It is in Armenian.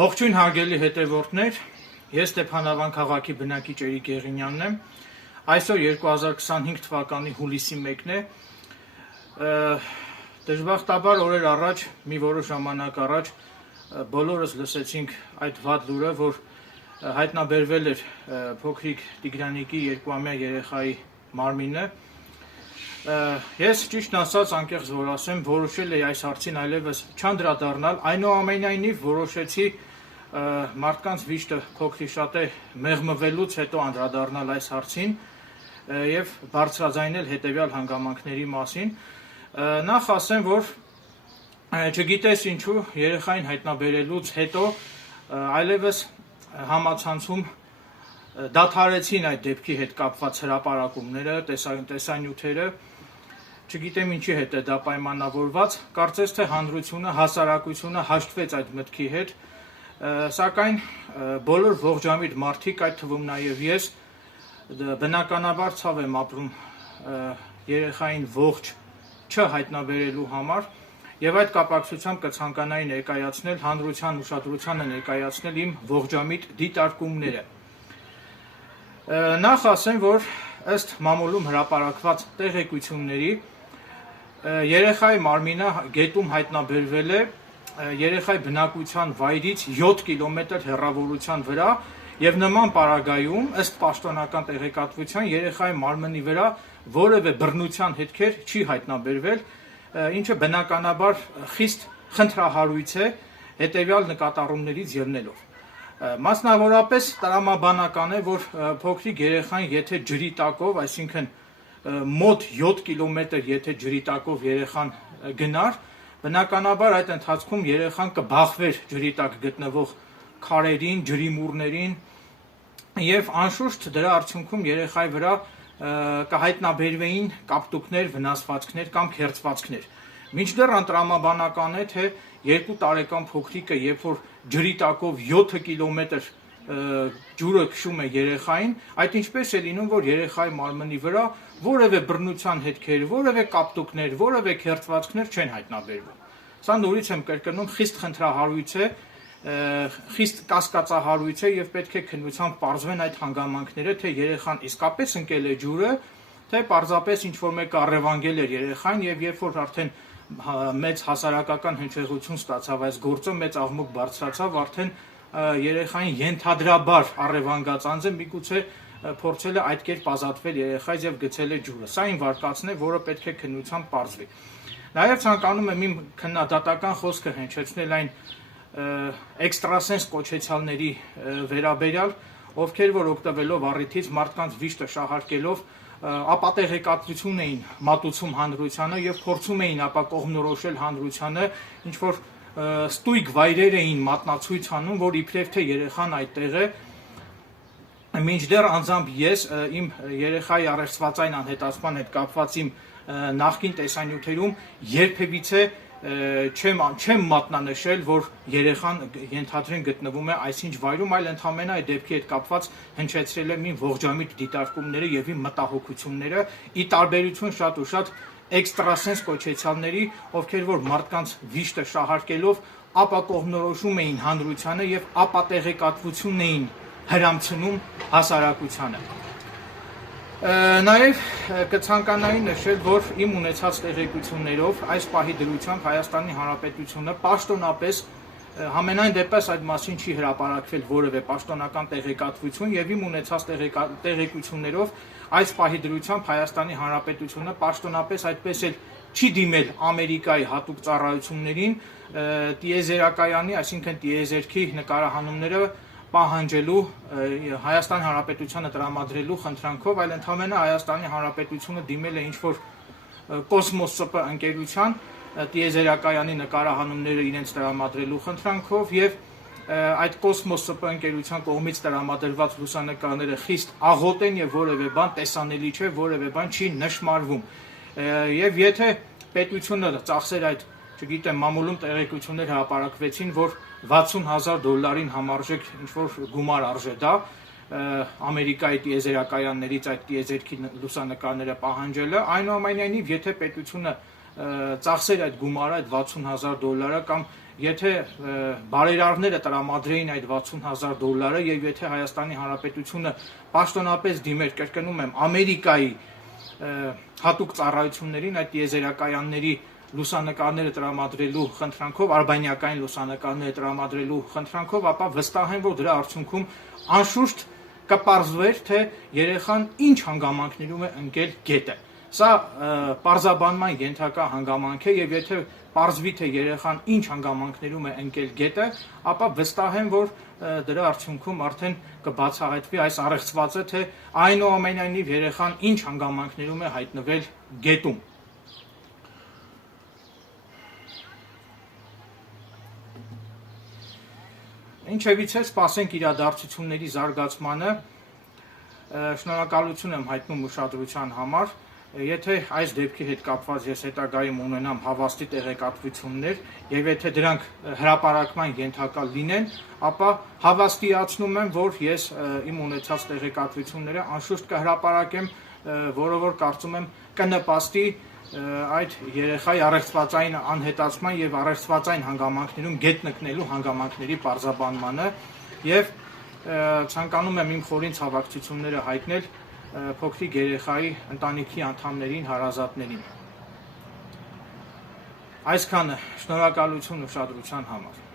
Ողջույն հարգելի հետևորդներ, ես Ստեփանավան քաղաքի բնակիչ Էրիկ Եղինյանն եմ։ Այսօր 2025 թվականի հուլիսի 1-ն է։ Դժբախտաբար օրեր առաջ, մի որոշ ժամանակ առաջ բոլորս լսեցինք այդ վատ լուրը, որ հայտնաբերվել էր փոքրիկ Տիգրանիկի 2-ամյա երեխայի մարմինը։ Ես ճիշտ ասած անկեղծ որ ասեմ, որոշել էի այս հարցին այլևս չանդրադառնալ, այնուամենայնիվ որոշեցի մարդկանց վիշտը փոքրի շատ է մեղմվելուց հետո անդրադառնալ այս հարցին եւ բարձրաձայնել հետեւյալ հանգամանքների մասին։ Նախ ասեմ, որ չգիտես ինչու երեխային հայտնաբերելուց հետո այլևս համացանցում դադարեցին այդ դեպքի հետ կապված հրապարակումները, տեսանյութերը, չգիտեմ ինչի հետ է դա պայմանավորված, կարծես թե հանրությունը, հասարակությունը հաշտվեց այդ մտքի հետ, սակայն բոլոր ողջամիտ մարդիկ, այդ թվում նաև ես, բնականաբար ցավ եմ ապրում երեխային ողջ չհայտնաբերելու համար եւ այդ կապակցությամբ կցանկանայի ներկայացնել հանրության ուշադրությանը ներկայացնել իմ ողջամիտ դիտարկումները։ Նախ ասեմ, որ ըստ մամուլում հրապարակված տեղեկությունների երեխայի մարմինը գետում հայտնաբերվել է երեխայի բնակության վայրից 7 կիլոմետր հեռավորության վրա եւ նման պարագայում ըստ պաշտոնական տեղեկատվության երեխայի մարմնի վրա որևէ բռնության հետքեր չի հայտնաբերվել, ինչը բնականաբար խիստ խնդրահարույց է հետեւյալ նկատառումներից ելնելով։ Մասնավորապես տրամաբանական է, որ փոքրիկ երեխային եթե ջրի տակով, այսինքն մոտ 7 կիլոմետր եթե ջրի տակով երեխան գնար, բնականաբար այդ ընթացքում երեխան կբախվեր ջրի տակ գտնվող քարերին, ջրի մուրներին եւ անշուշտ դրա արդյունքում երեխայի վրա կհայտնաբերվեին կապտուկներ, վնասվածքներ կամ քերծվածքներ։ Մինչդեռ անտրամաբանական է, թե 2 տարեկան փոքրիկը, երբ որ ջրի տակով 7 կիլոմետր ջուրը քշում է երեխային, այդ ինչպես է լինում, որ երեխայի մարմնի վրա որևէ բռնության հետքեր, որևէ կապտուկներ, որևէ քերծվածքներ չեն հայտնաբերվում։ Սա նորից եմ կրկնում, խիստ խնդրահարույց է, խիստ կասկածահարույց է եւ պետք է քննությամբ պարզվեն այդ հանգամանքները, թե երեխան իսկապես ընկել է ջուրը, թե պարզապես ինչ-որ մեկը առևանգել էր երեխային եւ երբ որ արդեն մեծ հասարակական հնչեղություն ստացավ այս գործը, մեծ աղմուկ բարձրացավ, արդեն երեխային ենթադրաբար առևանգած անձը միգուցե փորձել է այդ կերպ ազատվել երեխայից եւ գցել է ջուրը։ Սա այն վարկածն է, որը պետք է քննությամբ պարզվի։ Նաեւ ցանկանում եմ իմ քննադատական խոսքը հնչեցնել այն էքստրասենս կոչեցյալների վերաբերյալ, ովքեր որ օգտվելով առիթից մարդկանց վիշտը շահարկելով ապատեղեկատվություն էին մատուցում հանրությանը եւ փորձում էին ապա կողմնորոշել հանրությանը, ինչ որ ստույգ վայրեր էին մատնացույց անում, որ իբրև թե երեխան այդտեղ է, մինչդեռ անձամբ ես իմ երեխայի առեղծվածային անհետացման հետ կապված իմ նախկին տեսանյութերում երբևիցե չեմ մատնանշել, որ երեխան ենթադրեն գտնվում է այսինչ վայրում, այլ ընդհանրապես այդ դեպքի հետ կապված հնչեցրել եմ իմ ողջամիտ դիտարկումները եւ իմ մտահոգությունները, ի տարբերություն շատ ու շատ էքստրասենս կոչեցյալների, ովքեր որ մարդկանց վիշտը շահարկելով ապա կողմնորոշում էին հանրությանը եւ ապատեղեկատվություն էին հրամցնում հասարակությանը։ Նաեւ կցանկանայի նշել, որ իմ ունեցած տեղեկություններով այս պահի դրությամբ Հայաստանի Հանրապետությունը պաշտոնապես համենայն դեպս այդ մասին չի հրապարակվել որևէ պաշտոնական տեղեկատվություն եւ իմ ունեցած տեղեկություններով այս պահի դրությամբ Հայաստանի Հանրապետությունը պաշտոնապես այդպես էլ չի դիմել Ամերիկայի հատուկ ծառայություններին տիեզերակայանի, այսինքն տիեզերքի նկարահանումները պահանջելու Հայաստանի Հանրապետությանը տրամադրելու խնդրանքով, այլ ընդհանրապես Հայաստանի Հանրապետությունը դիմել է ինչ-որ Կոսմոս ՍՊ ընկերության տիեզերակայանի նկարահանումները իրենց տրամադրելու խնդրանքով եւ այդ Կոսմոս ՍՊ ընկերության կողմից տրամադրված լուսանկարները խիստ աղոտ են եւ որևէ բան տեսանելի չէ, որևէ բան չի նշմարվում։ Եվ եթե պետությունը ծախսեր այդ, չգիտեմ, մամուլում տեղեկություններ հրապարակվեցին, որ $60,000 համարժեք ինչ-որ գումար արժե դա, Ամերիկայի տիեզերակայաններից այդ տիեզերքի լուսանկարները պահանջելը, այնուամենայնիվ, եթե պետությունը ծախսեր այդ գումարը, այդ $60,000 կամ եթե բարերարները տրամադրեին այդ $60,000 եւ եթե Հայաստանի Հանրապետությունը պաշտոնապես դիմեր, կրկնում եմ, Ամերիկայի հատուկ ծառայություններին այդ տիեզերակայանների լուսանկարները տրամադրելու խնդրանքով, արբանյակային լուսանկարները տրամադրելու խնդրանքով, ապա վստահ եմ, որ դրա արդյունքում անշուշտ կպարզվեր, թե երեխան ինչ հանգամանքներում է ընկել գետը։ Սա պարզաբանման ենթակա հանգամանք է եւ եթե պարզվի, թե երեխան ինչ հանգամանքներում է ընկել գետը, ապա վստահ եմ, որ դրա արդյունքում արդեն կբացահայտվի այս առեղծվածը, թե այնուամենայնիվ երեխան ինչ հանգամանքներում է հայտնվել գետում։ Ինչևիցե սպասենք իրադարձությունների զարգացմանը, շնորհակալություն եմ հայտնում ուշադրության համար, եթե այս դեպքի հետ կապված ես հետագայում ունենամ հավաստի տեղեկատվություններ եւ եթե դրանք հրապարակման ենթակա լինեն, ապա հավաստիացնում եմ, որ ես իմ ունեցած տեղեկատվությունները անշուշտ կհրապարակեմ, որը որ կարծում եմ կնպաստի այդ երեխայի առեղծվածային անհետացման եւ առեղծվածային հանգամանքներում գետ նկնելու հանգամանքների պարզաբանմանը եւ ցանկանում եմ իմ խորին ցավակցությունները հայտնել փոքրիկ երեխայի ընտանիքի անդամներին, հարազատներին։ Այսքանը, շնորհակալություն ուշադրության համար։